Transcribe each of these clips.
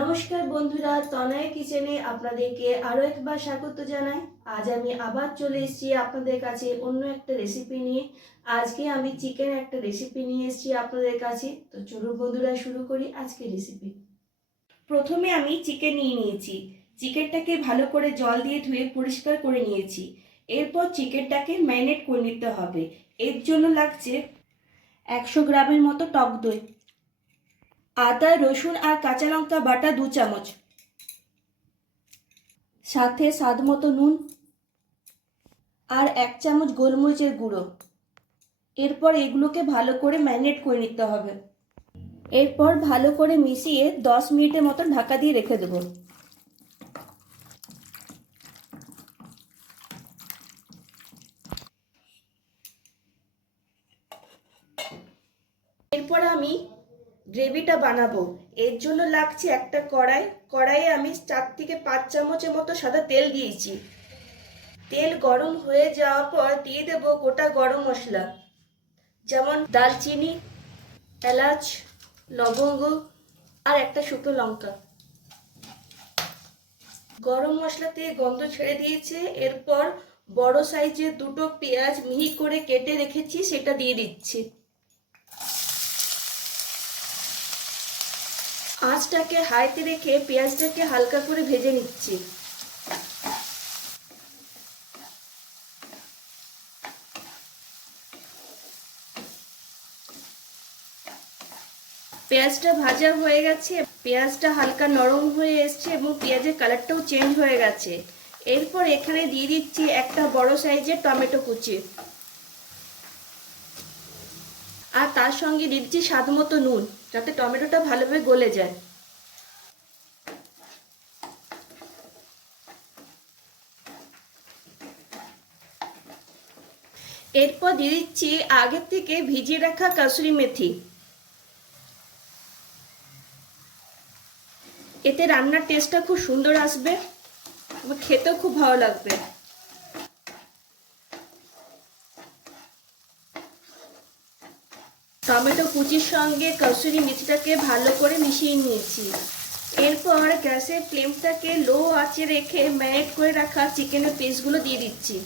নমস্কার বন্ধুরা, তনয় কিচেনে আপনাদেরকে আরও একবার স্বাগত জানাই। আজ আমি আবার চলে এসেছি আপনাদের কাছে অন্য একটা রেসিপি নিয়ে। আজকে আমি চিকেন একটা রেসিপি নিয়ে এসেছি আপনাদের কাছে। তো চলুন বন্ধুরা, শুরু করি আজকের রেসিপি। প্রথমে আমি চিকেন নিয়ে নিয়েছি। চিকেনটাকে ভালো করে জল দিয়ে ধুয়ে পরিষ্কার করে নিয়েছি। এরপর চিকেনটাকে ম্যারিনেট করে নিতে হবে। এর জন্য লাগছে 100 গ্রামের মতো টক দই, আদা রসুন আর কাঁচা লঙ্কা বাটা 2 চামচ, সাথে স্বাদ মতো নুন আর 1 চামচ গোলমরিচের গুঁড়ো। এরপর এগুলোকে ভালো করে ম্যারিনেট করে নিতে হবে। এরপর ভালো করে মিশিয়ে 10 মিনিটের মতো ঢাকা দিয়ে রেখে দেবো। এরপর আমি গ্রেভিটা বানাবো। এর জন্য লাগছে একটা কড়াইয়ে আমি 4 থেকে 5 চামচের মতো সাদা তেল দিয়েছি। তেল গরম হয়ে যাওয়ার পর দিয়ে দেব গোটা গরম মশলা, যেমন দালচিনি, এলাচ, লবঙ্গ আর একটা শুকনো লঙ্কা। গরম মশলাতে গন্ধ ছেড়ে দিয়েছে। এরপর বড় সাইজের 2টো পেঁয়াজ মিহি করে কেটে রেখেছি, সেটা দিয়ে দিচ্ছি। আঁচটাকে হাইতে রেখে পেঁয়াজটাকে হালকা করে ভেজে নিচ্ছি। পেঁয়াজটা ভাজা হয়ে গেছে, পেঁয়াজটা হালকা নরম হয়ে এসছে এবং পেঁয়াজের কালারটাও চেঞ্জ হয়ে গেছে। এরপর এখানে দিয়ে দিচ্ছি একটা বড় সাইজের টমেটো কুচি আর তার সঙ্গে দিয়ে দিচ্ছি স্বাদ মতো নুন, যাতে টমেটোটা ভালোভাবে গলে যায়। এরপর দিয়ে দিচ্ছি আগের থেকে ভিজিয়ে রাখা কাসুরি মেথি। এতে রান্নার টেস্টটা খুব সুন্দর আসবে এবং খেতেও খুব ভালো লাগবে। টমেটো কুচির সঙ্গে কাসুরি মেথিটাকে ভালো করে মিশিয়ে নিয়েছি। এরপর গ্যাসের ফ্লেমটাকে লো আঁচে রেখে ম্যারিনেট করে রাখা চিকেনের পিসগুলো দিয়ে দিচ্ছি।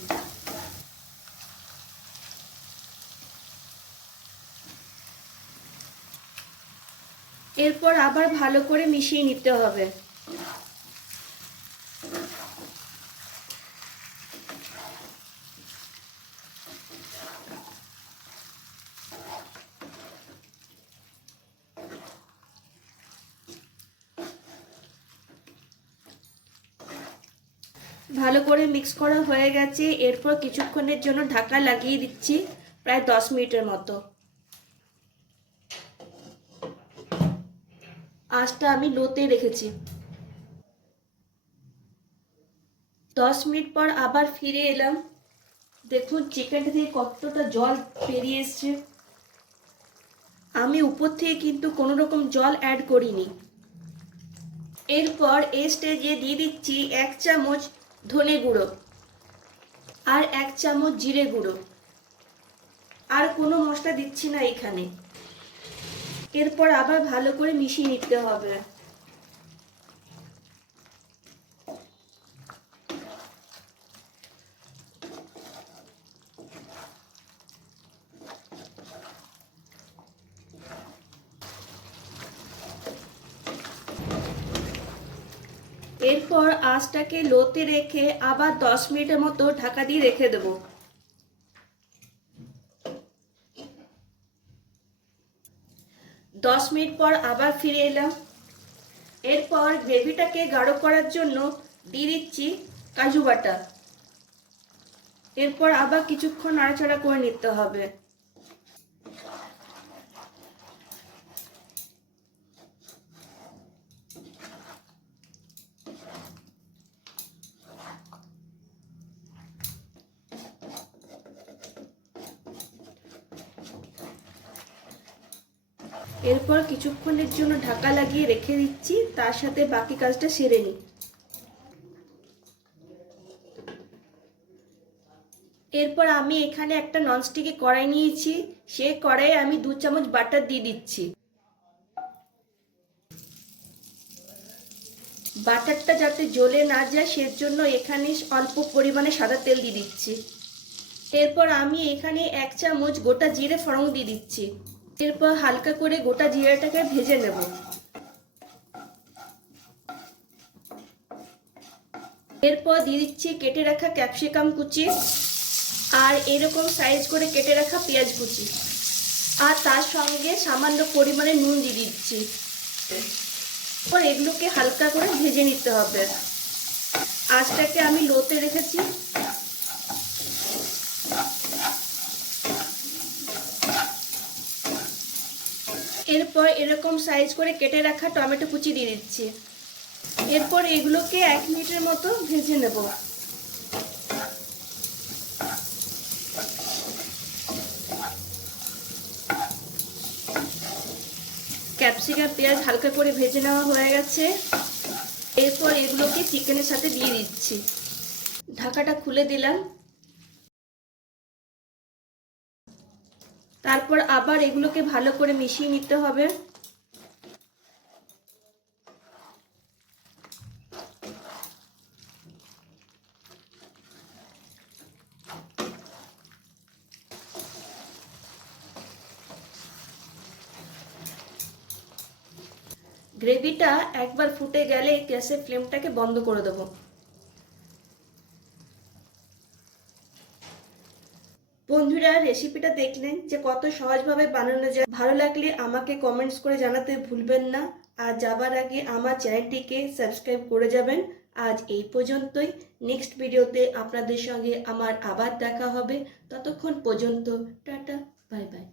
এরপর আবার ভালো করে মিশিয়ে নিতে হবে। ভালো করে মিক্স করা হয়ে গেছে। এরপর কিছুক্ষণের জন্য ঢাকা লাগিয়ে দিচ্ছি, প্রায় 10 মিনিটের মতো। আঁচটা আমি লোতে রেখেছি। 10 মিনিট পর আবার ফিরে এলাম। দেখুন চিকেনটা থেকে কতটা জল বেরিয়ে এসছে। আমি উপর থেকে কিন্তু কোনো রকম জল অ্যাড করিনি। এরপর এই স্টেজে দিয়ে দিচ্ছি 1 চামচ ধনে গুঁড়ো আর 1 চামচ জিরে গুঁড়ো। আর কোনো মশলা দিচ্ছি না এখানে। এরপর আবার ভালো করে মিশিয়ে নিতে হবে। এরপর আঁচটাকে লোতে রেখে আবার 10 মিনিটের মতো ঢাকা দিয়ে রেখে দেব। 10 মিনিট পর আবার ফিরে এলাম। এরপর গ্রেভিটাকে গাঢ় করার জন্য দিয়ে দিচ্ছি কাজু বাটা। এরপর আবার কিছুক্ষণ নাড়াচাড়া করে নিতে হবে। এরপর কিছুক্ষণের জন্য ঢাকা লাগিয়ে রেখে দিচ্ছি, তার সাথে বাকি কাজটা সেরে নিই। এরপর আমি এখানে একটা ননস্টিকের কড়াই নিয়েছি। সেই কড়াইয়ে আমি 2 চামচ বাটার দিয়ে দিচ্ছি। বাটারটা যাতে জ্বলে না যায় সেজন্য এখানে অল্প পরিমাণে সাদা তেল দিয়ে দিচ্ছি। এরপর আমি এখানে 1 চামচ গোটা জিরে ফোড়ন দিয়ে দিচ্ছি। এরপর হালকা করে গোটা জিরাটাকে ভেজে নেব। এরপর দিয়ে দিচ্ছি কেটে রাখা ক্যাপসিকাম কুচি আর এরকম সাইজ করে কেটে রাখা পেঁয়াজ কুচি, আর তার সঙ্গে সামান্য পরিমাণে নুন দিয়ে দিচ্ছি। এরপর এগুলোকে হালকা করে ভেজে নিতে হবে। আঁচটাকে আমি লোতে রেখেছি। এরপর এরকম সাইজ করে কেটে রাখা টমেটো কুচি দিয়ে দিচ্ছি। এরপর এগুলোকে 1 মিনিটের মতো ভেজে নেব। ক্যাপসিকাম পেঁয়াজ হালকা করে ভেজে নেওয়া হয়ে গেছে। এরপর এগুলোকে চিকেনের সাথে দিয়ে দিচ্ছি। ঢাকাটা খুলে দিলাম। তারপর আবার এগুলোকে ভালো করে মিশিয়ে নিতে হবে। গ্রেভিটা একবার ফুটে গেলে গ্যাসের ফ্লেমটাকে বন্ধ করে দেবো। বন্ধুরা, রেসিপিটা দেখলেন যে কত সহজভাবে বানানো যায়। ভালো লাগলে আমাকে কমেন্টস করে জানাতে ভুলবেন না। আর যাবার আগে আমার চ্যানেলটিকে সাবস্ক্রাইব করে যাবেন। আজ এই পর্যন্তই। নেক্সট ভিডিওতে আপনাদের সঙ্গে আমার আবার দেখা হবে। ততক্ষণ পর্যন্ত টাটা, বাই বাই।